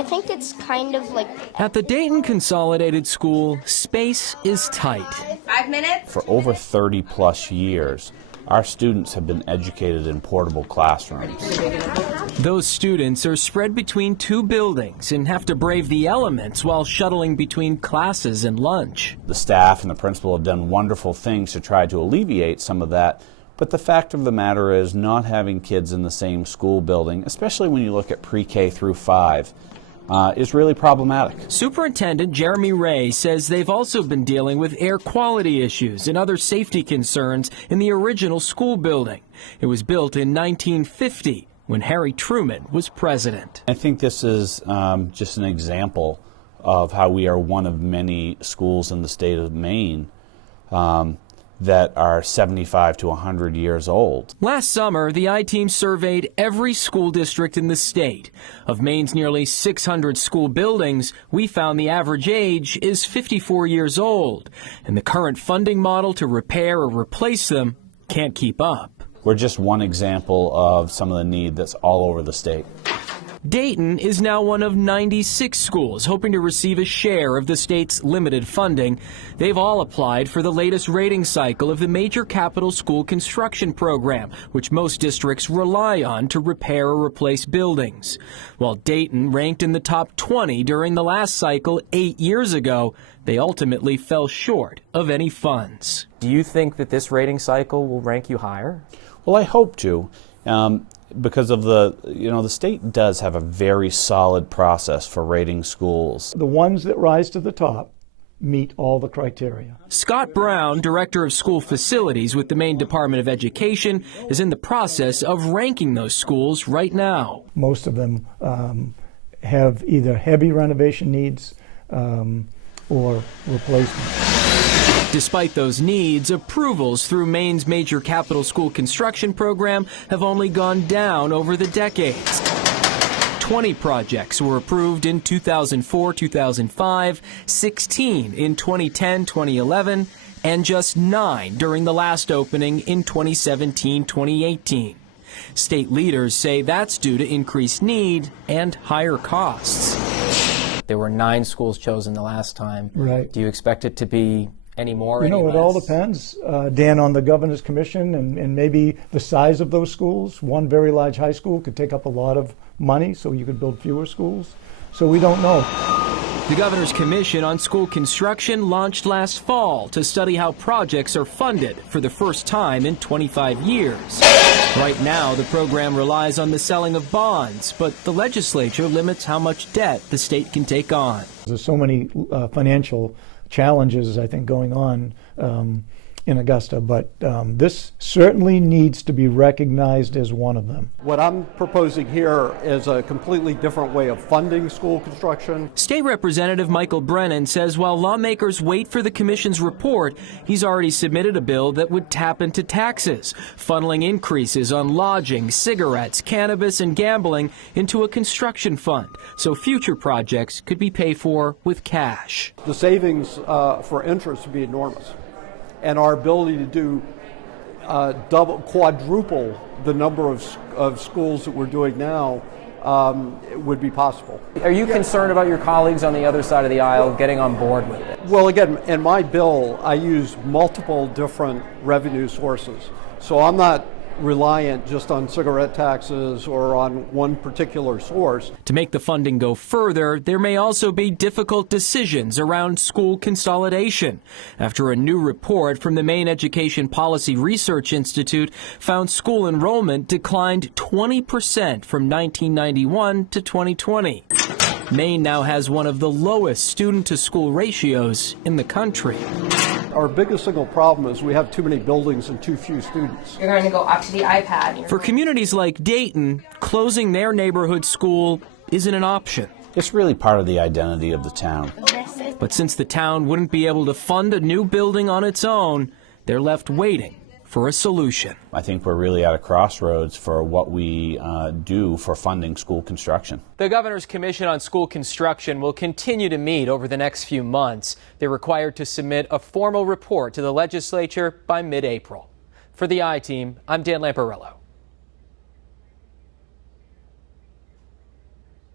I think it's kind of like... At the Dayton Consolidated School, space is tight. 5 minutes? For over 30 plus years, our students have been educated in portable classrooms. Those students are spread between 2 buildings and have to brave the elements while shuttling between classes and lunch. The staff and the principal have done wonderful things to try to alleviate some of that, but the fact of the matter is not having kids in the same school building, especially when you look at pre-K through 5, is really problematic. Superintendent Jeremy Ray says they've also been dealing with air quality issues and other safety concerns in the original school building. It was built in 1950 when Harry Truman was president. I think this is just an example of how we are one of many schools in the state of Maine that are 75 to 100 years old. Last summer, the I-Team surveyed every school district in the state. Of Maine's nearly 600 school buildings, we found the average age is 54 years old, and the current funding model to repair or replace them can't keep up. We're just one example of some of the need that's all over the state. Dayton is now one of 96 schools hoping to receive a share of the state's limited funding. They've all applied for the latest rating cycle of the Major Capital School Construction Program, which most districts rely on to repair or replace buildings. While Dayton ranked in the top 20 during the last cycle 8 years ago, they ultimately fell short of any funds. Do you think that this rating cycle will rank you higher? Well, I hope to. Because of the state does have a very solid process for rating schools. The ones that rise to the top meet all the criteria. Scott Brown, Director of School Facilities with the Maine Department of Education, is in the process of ranking those schools right now. Most of them have either heavy renovation needs or replacement. Despite those needs, approvals through Maine's Major Capital School Construction Program have only gone down over the decades. 20 projects were approved in 2004, 2005, 16 in 2010, 2011, and just 9 during the last opening in 2017, 2018. State leaders say that's due to increased need and higher costs. There were 9 schools chosen the last time. Right. Do you expect it to be any more? You know, it all depends, Dan, on the governor's commission and maybe the size of those schools. One very large high school could take up a lot of money, so you could build fewer schools. So we don't know. The Governor's Commission on School Construction launched last fall to study how projects are funded for the first time in 25 years. Right now, the program relies on the selling of bonds, but the legislature limits how much debt the state can take on. There's so many financial challenges, I think, going on in Augusta, but this certainly needs to be recognized as one of them. What I'm proposing here is a completely different way of funding school construction. State Representative Michael Brennan says while lawmakers wait for the commission's report, he's already submitted a bill that would tap into taxes, funneling increases on lodging, cigarettes, cannabis, and gambling into a construction fund, so future projects could be paid for with cash. The savings for interest would be enormous, and our ability to do quadruple the number of schools that we're doing now would be possible. Are you concerned about your colleagues on the other side of the aisle getting on board with it? Well, again, in my bill, I use multiple different revenue sources. So I'm not reliant just on cigarette taxes or on one particular source. To make the funding go further, there may also be difficult decisions around school consolidation, after a new report from the Maine Education Policy Research Institute found school enrollment declined 20% from 1991 to 2020. Maine now has one of the lowest student-to-school ratios in the country. Our biggest single problem is we have too many buildings and too few students. You're going to go up to the iPad. For communities like Dayton, closing their neighborhood school isn't an option. It's really part of the identity of the town. But since the town wouldn't be able to fund a new building on its own, they're left waiting for a solution. I think we're really at a crossroads for what we do for funding school construction. The Governor's Commission on School Construction will continue to meet over the next few months. They're required to submit a formal report to the legislature by mid-April. For the I-Team, I'm Dan Lamparello.